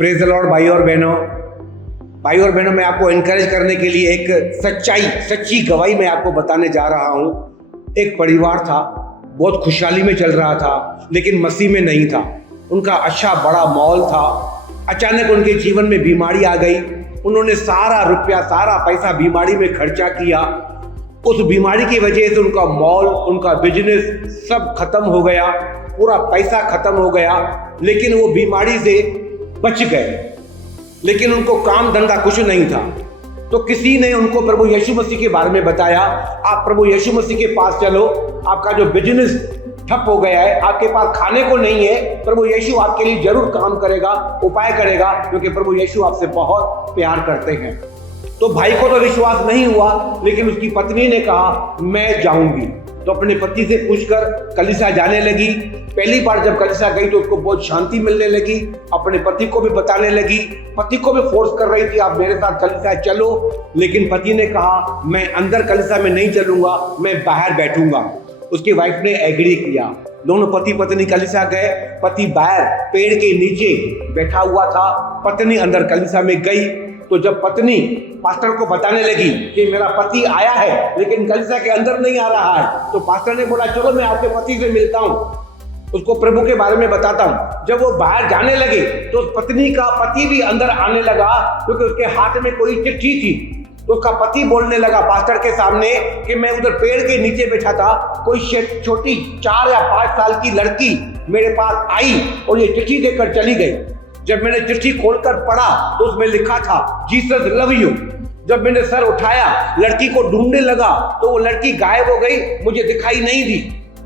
Praise the Lord भाई और बहनों, मैं आपको इनकरेज करने के लिए एक सच्ची गवाही मैं आपको बताने जा रहा हूँ। एक परिवार था, बहुत खुशहाली में चल रहा था, लेकिन मसीह में नहीं था। उनका अच्छा बड़ा मॉल था। अचानक उनके जीवन में बीमारी आ गई। उन्होंने सारा रुपया, सारा पैसा बीमारी में खर्चा किया। उस बीमारी की वजह से उनका मॉल, उनका बिजनेस सब खत्म हो गया, पूरा पैसा खत्म हो गया। लेकिन वो बीमारी से बच गए, लेकिन उनको काम धंधा कुछ नहीं था। तो किसी ने उनको प्रभु यीशु मसीह के बारे में बताया, आप प्रभु यीशु मसीह के पास चलो, आपका जो बिजनेस ठप हो गया है, आपके पास खाने को नहीं है, प्रभु यीशु आपके लिए जरूर काम करेगा, उपाय करेगा, क्योंकि प्रभु यीशु आपसे बहुत प्यार करते हैं। तो भाई को तो विश्वास नहीं हुआ, लेकिन उसकी पत्नी ने कहा मैं जाऊंगी। तो अपने पति से पूछकर कलीसिया जाने लगी। पहली बार जब कलीसिया गई तो उसको बहुत शांति मिलने लगी। अपने पति को भी बताने लगी, पति को भी फोर्स कर रही थी आप मेरे साथ कलीसिया चलो, लेकिन पति ने कहा मैं अंदर कलीसिया में नहीं चलूंगा, मैं बाहर बैठूंगा। उसकी वाइफ ने एग्री किया। दोनों पति पत्नी कलीसिया गए। पति बाहर पेड़ के नीचे बैठा हुआ था, पत्नी अंदर कलीसिया में गई। तो जब पत्नी पास्टर को बताने लगी कि मेरा पति आया है लेकिन कलीसिया के अंदर नहीं आ रहा है, तो पास्टर ने बोला चलो मैं आपके पति से मिलता हूँ, उसको प्रभु के बारे में बताता हूँ। जब वो बाहर जाने लगे तो पत्नी का पति भी अंदर आने लगा, क्योंकि उसके हाथ में कोई चिट्ठी थी। तो उसका पति बोलने लगा पास्टर के सामने कि मैं उधर पेड़ के नीचे बैठा था, कोई छोटी 4 या 5 साल की लड़की मेरे पास आई और ये चिट्ठी देकर चली गई। जब मैंने चिट्ठी खोलकर पढ़ा तो उसमें लिखा था जीसस लव यू। जब मैंने सर उठाया, लड़की को ढूंढने लगा तो वो लड़की गायब हो गई, मुझे दिखाई नहीं दी।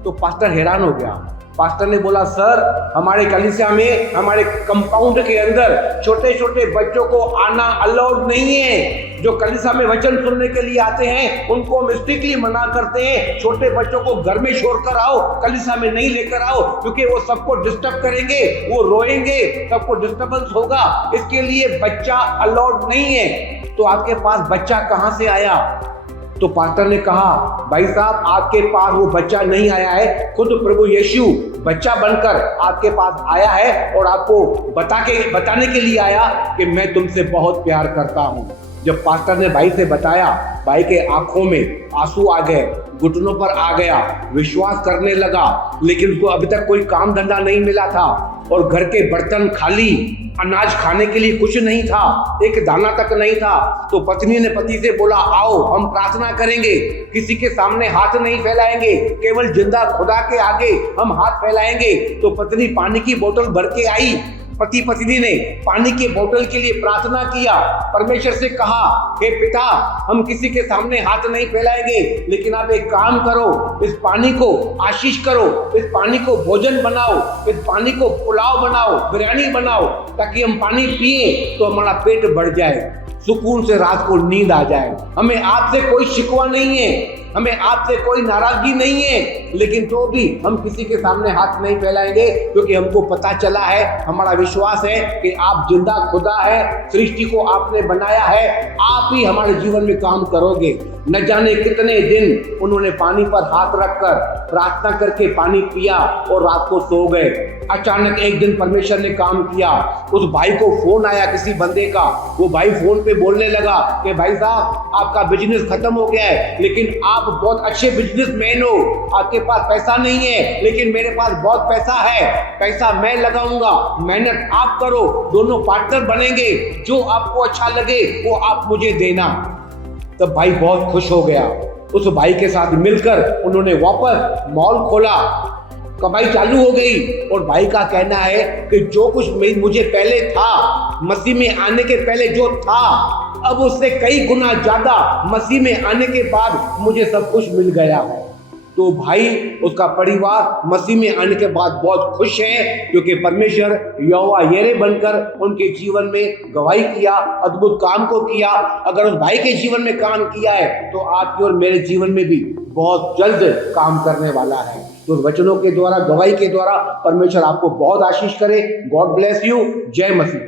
तो पास्टर हैरान हो गया। पास्टर ने बोला सर, हमारे कलीसिया में, हमारे कंपाउंड के अंदर छोटे छोटे बच्चों को आना अलाउड नहीं है। जो कलीसिया में वचन सुनने के लिए आते हैं उनको हम स्ट्रिक्टली मना करते हैं, छोटे बच्चों को घर में छोड़ कर आओ, कलीसिया में नहीं लेकर आओ, क्योंकि वो सबको डिस्टर्ब करेंगे, वो रोएंगे, सबको डिस्टर्बेंस होगा, इसके लिए बच्चा अलाउड नहीं है। तो आपके पास बच्चा कहाँ से आया? तो पास्टर ने कहा भाई साहब, आपके पास वो बच्चा नहीं आया है, खुद प्रभु यीशु बच्चा बनकर आपके पास आया है और आपको बताने के लिए आया कि मैं तुमसे बहुत प्यार करता हूँ। जब पास्टर ने भाई से बताया, भाई के आंखों में आंसू आ गए, घुटनों पर आ गया, विश्वास करने लगा। लेकिन उसको अभी तक कोई काम धंधा नहीं मिला था और घर के बर्तन खाली, अनाज खाने के लिए कुछ नहीं था, एक दाना तक नहीं था। तो पत्नी ने पति से बोला आओ हम प्रार्थना करेंगे, किसी के सामने हाथ नहीं फैलाएंगे, केवल जिंदा खुदा के आगे हम हाथ फैलाएंगे। तो पत्नी पानी की बोतल भर के आई। पति पत्नी ने पानी के बोतल के लिए प्रार्थना किया, परमेश्वर से कहा हे पिता, हम किसी के सामने हाथ नहीं फैलाएंगे, लेकिन आप एक काम करो, इस पानी को आशीष करो, इस पानी को भोजन बनाओ, इस पानी को पुलाव बनाओ, बिरयानी बनाओ, ताकि हम पानी पिए तो हमारा पेट भर जाए, सुकून से रात को नींद आ जाए। हमें आपसे कोई शिकवा नहीं है, हमें आपसे कोई नाराजगी नहीं है, लेकिन तो भी हम किसी के सामने हाथ नहीं फैलाएंगे, क्योंकि हमको पता चला है, हमारा विश्वास है कि आप जिंदा खुदा है, सृष्टि को आपने बनाया है, आप ही हमारे जीवन में काम करोगे। न जाने कितने दिन उन्होंने पानी पर हाथ रखकर प्रार्थना करके पानी पिया और रात को सो गए। अचानक एक दिन परमेश्वर ने काम किया। उस भाई को फोन आया किसी बंदे का। वो भाई फोन पे बोलने लगा कि भाई साहब, आपका बिजनेस खत्म हो गया है, लेकिन आप बहुत अच्छे बिजनेसमैन हो, आपके पास पैसा नहीं है, लेकिन मेरे पास बहुत पैसा है, पैसा मैं लगाऊंगा, मेहनत आप करो, दोनों पार्टनर बनेंगे, जो आपको अच्छा लगे वो आप मुझे देना। तब भाई बहुत खुश हो गया। उस भाई के साथ मिलकर उन्होंने वापस मॉल खोला, कमाई चालू हो गई। और भाई का कहना है कि जो कुछ मुझे पहले था, मसीह में आने के पहले जो था, अब उससे कई गुना ज्यादा मसीह में आने के बाद मुझे सब कुछ मिल गया है। तो भाई, उसका परिवार मसीह में आने के बाद बहुत खुश है, क्योंकि परमेश्वर यहोवा यिरे बनकर उनके जीवन में गवाही किया, अद्भुत काम को किया। अगर उस भाई के जीवन में काम किया है तो आपके और मेरे जीवन में भी बहुत जल्द काम करने वाला है। तो वचनों के द्वारा, गवाही के द्वारा परमेश्वर आपको बहुत आशीष करे। God bless you. जय मसीह।